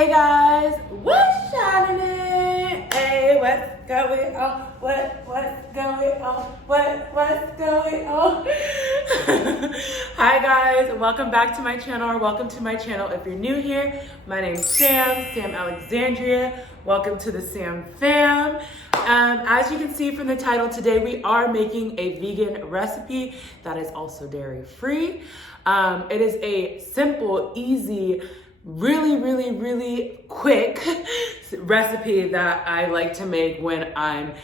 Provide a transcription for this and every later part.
Hey guys, what's shining? Hey, what's going on? What's going on? What's going on? Hi guys, welcome back to my channel, or welcome to my channel if you're new here. My name's SamAlexandria. Welcome to the Sam fam. As you can see from the title, today we are making a vegan recipe that is also dairy free. It is a simple, easy, really quick recipe that I like to make when I'm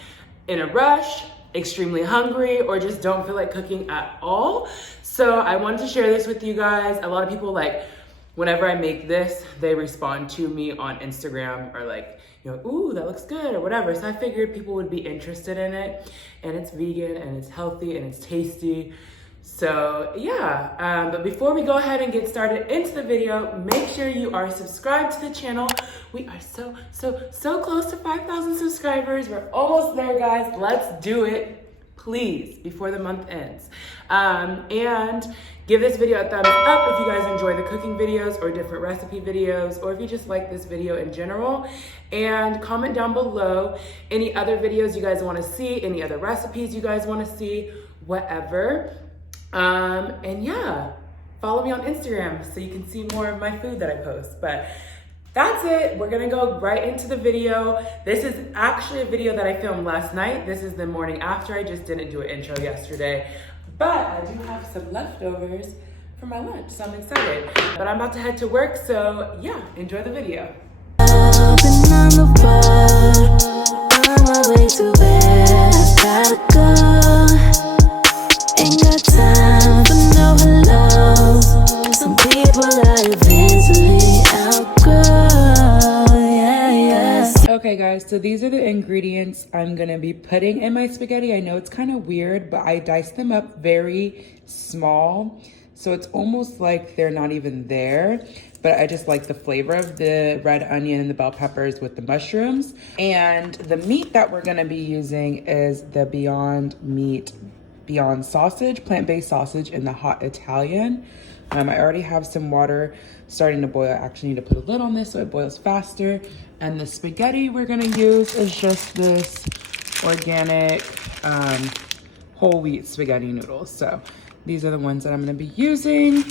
in a rush, extremely hungry, or just don't feel like cooking at all. So I wanted to share this with you guys. A lot of people, like, whenever I make this, they respond to me on Instagram or like, you know, ooh, that looks good or whatever. So I figured people would be interested in it, and it's vegan and it's healthy and it's tasty. So yeah, but before we go ahead and get started into the video, make sure you are subscribed to the channel. We are so close to 5,000 subscribers. We're almost there, guys. Let's do it, please, before the month ends. And give this video a thumbs up if you guys enjoy the cooking videos or different recipe videos, or if you just like this video in general. And comment down below any other videos you guys want to see, any other recipes you guys want to see, whatever. And yeah, follow me on Instagram so you can see more of my food that I post. But that's it. We're gonna go right into the video. This is actually a video that I filmed last night. This is the morning after. I just didn't do an intro yesterday, but I do have some leftovers for my lunch, so I'm excited. But I'm about to head to work, so yeah, enjoy the video. Ain't got time for no hello. Some people I eventually outgrow. Yeah. Okay guys, so these are the ingredients I'm gonna be putting in my spaghetti. I know it's kind of weird, but I diced them up very small, so it's almost like they're not even there. But I just like the flavor of the red onion and the bell peppers with the mushrooms. And the meat that we're gonna be using is the Beyond sausage, plant-based sausage in the hot Italian. I already have some water starting to boil. I actually need to put a lid on this so it boils faster. And the spaghetti we're gonna use is just this organic whole wheat spaghetti noodles. So these are the ones that I'm gonna be using.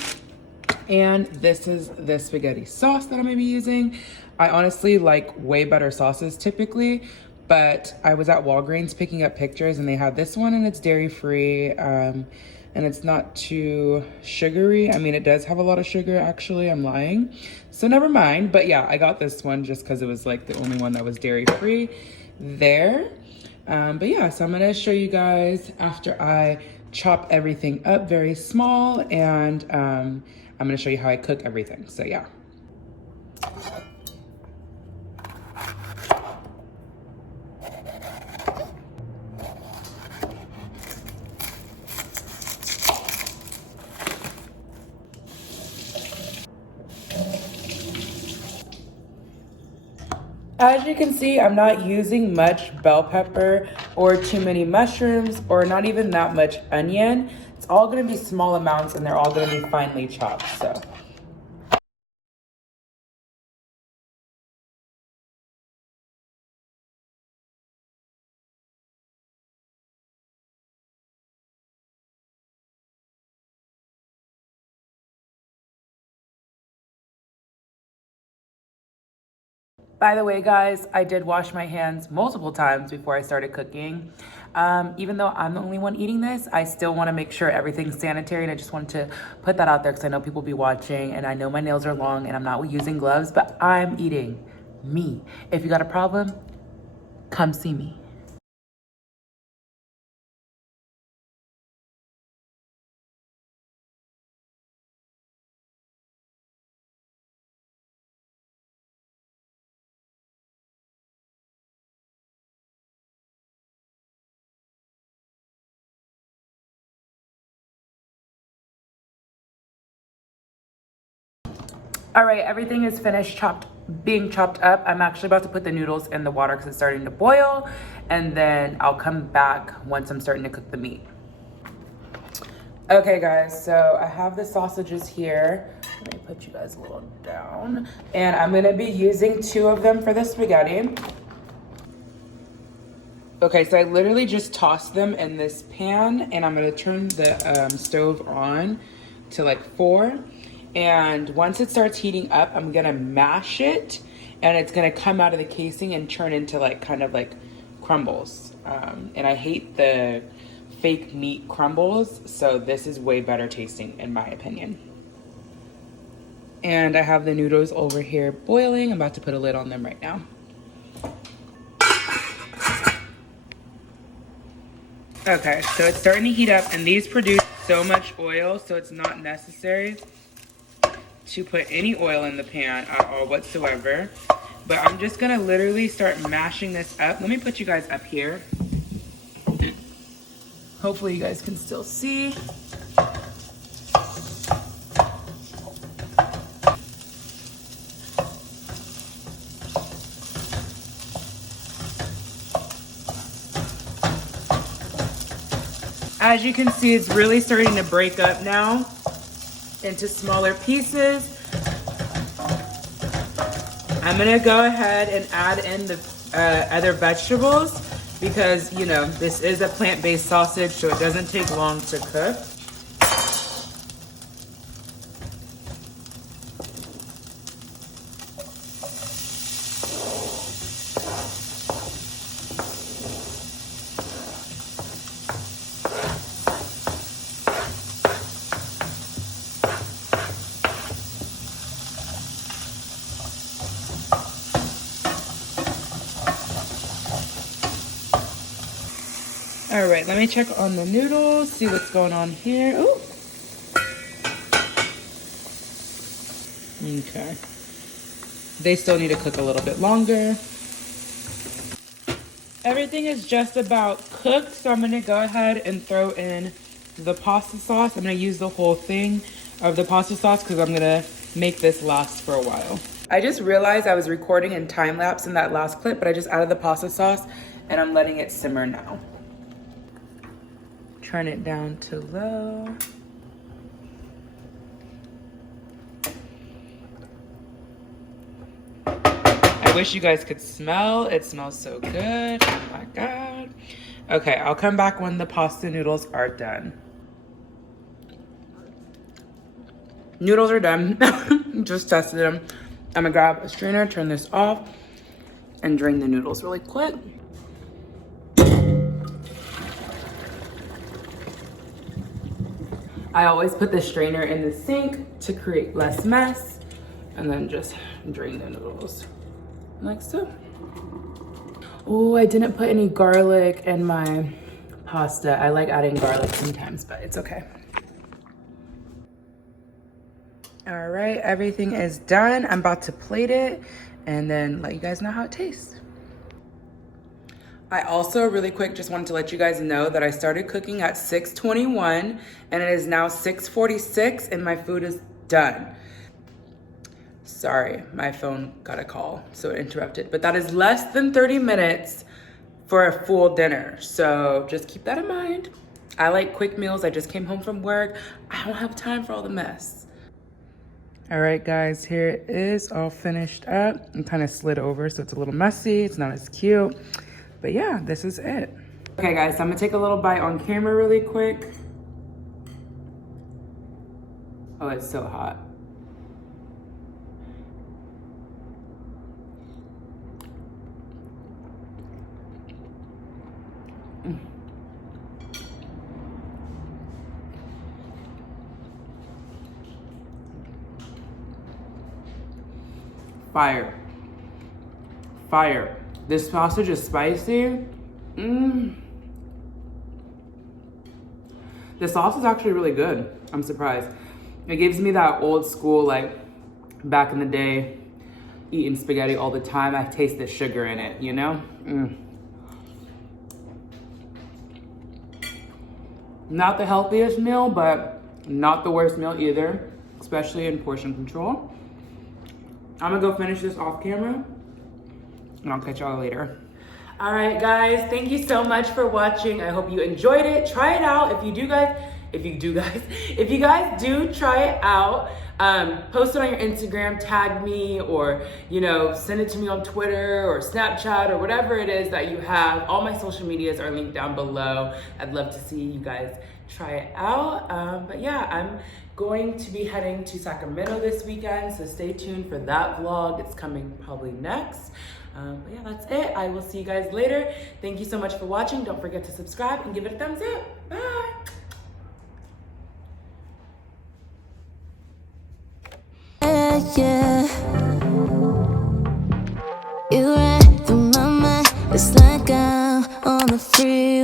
And this is the spaghetti sauce that I'm gonna be using. I honestly like way better sauces typically, but I was at Walgreens picking up pictures and they had this one and it's dairy free, and it's not too sugary. I mean, it does have a lot of sugar actually, I'm lying. So never mind, but yeah, I got this one just cause it was like the only one that was dairy free there. But yeah, so I'm gonna show you guys after I chop everything up very small, and I'm gonna show you how I cook everything, so yeah. As you can see, I'm not using much bell pepper or too many mushrooms or not even that much onion. It's all gonna be small amounts and they're all gonna be finely chopped, so. By the way, guys, I did wash my hands multiple times before I started cooking. Even though I'm the only one eating this, I still want to make sure everything's sanitary, and I just wanted to put that out there because I know people will be watching, and I know my nails are long and I'm not using gloves, but I'm eating me. If you got a problem, come see me. All right, everything is finished being chopped up. I'm actually about to put the noodles in the water because it's starting to boil, and then I'll come back once I'm starting to cook the meat. Okay guys, so I have the sausages here. Let me put you guys a little down. And I'm gonna be using 2 of them for the spaghetti. Okay, so I literally just tossed them in this pan, and I'm gonna turn the stove on to like 4. And once it starts heating up, I'm gonna mash it, and it's gonna come out of the casing and turn into like kind of like crumbles. And I hate the fake meat crumbles, so this is way better tasting in my opinion. And I have the noodles over here boiling. I'm about to put a lid on them right now. Okay, so it's starting to heat up, and these produce so much oil, so it's not necessary to put any oil in the pan at all whatsoever. But I'm just gonna literally start mashing this up. Let me put you guys up here. Hopefully you guys can still see. As you can see, it's really starting to break up now into smaller pieces. I'm gonna go ahead and add in the other vegetables because, you know, this is a plant-based sausage, so it doesn't take long to cook. All right, let me check on the noodles, see what's going on here. Ooh. Okay. They still need to cook a little bit longer. Everything is just about cooked, so I'm gonna go ahead and throw in the pasta sauce. I'm gonna use the whole thing of the pasta sauce because I'm gonna make this last for a while. I just realized I was recording in time lapse in that last clip, but I just added the pasta sauce and I'm letting it simmer now. Turn it down to low. I wish you guys could smell. It smells so good. Oh my God. Okay, I'll come back when the pasta noodles are done. Noodles are done. Just tested them. I'm gonna grab a strainer, turn this off, and drain the noodles really quick. I always put the strainer in the sink to create less mess, and then just drain the noodles like so. Oh, I didn't put any garlic in my pasta. I like adding garlic sometimes, but it's okay. All right, everything is done. I'm about to plate it and then let you guys know how it tastes. I also really quick just wanted to let you guys know that I started cooking at 6:21 and it is now 6:46 and my food is done. Sorry, my phone got a call, so it interrupted. But that is less than 30 minutes for a full dinner. So just keep that in mind. I like quick meals. I just came home from work. I don't have time for all the mess. All right, guys, here it is all finished up. I'm kind of slid over, so it's a little messy. It's not as cute. But yeah, this is it. Okay, guys, so I'm gonna take a little bite on camera really quick. Oh, it's so hot. Fire. Fire. This sausage is spicy. The sauce is actually really good. I'm surprised. It gives me that old school, like back in the day, eating spaghetti all the time. I taste the sugar in it, you know? Not the healthiest meal, but not the worst meal either, especially in portion control. I'm gonna go finish this off camera and I'll catch y'all later. All right, guys, thank you so much for watching. I hope you enjoyed it. Try it out. If you do, guys, if you guys do try it out, post it on your Instagram, tag me, or send it to me on Twitter or Snapchat or whatever it is that you have. All my social medias are linked down below. I'd love to see you guys try it out. But yeah, I'm going to be heading to Sacramento this weekend, so stay tuned for that vlog. It's coming probably next. But yeah, that's it. I will see you guys later. Thank you so much for watching. Don't forget to subscribe and give it a thumbs up. Bye. Yeah, you ran through my mind. It's like I'm on the free.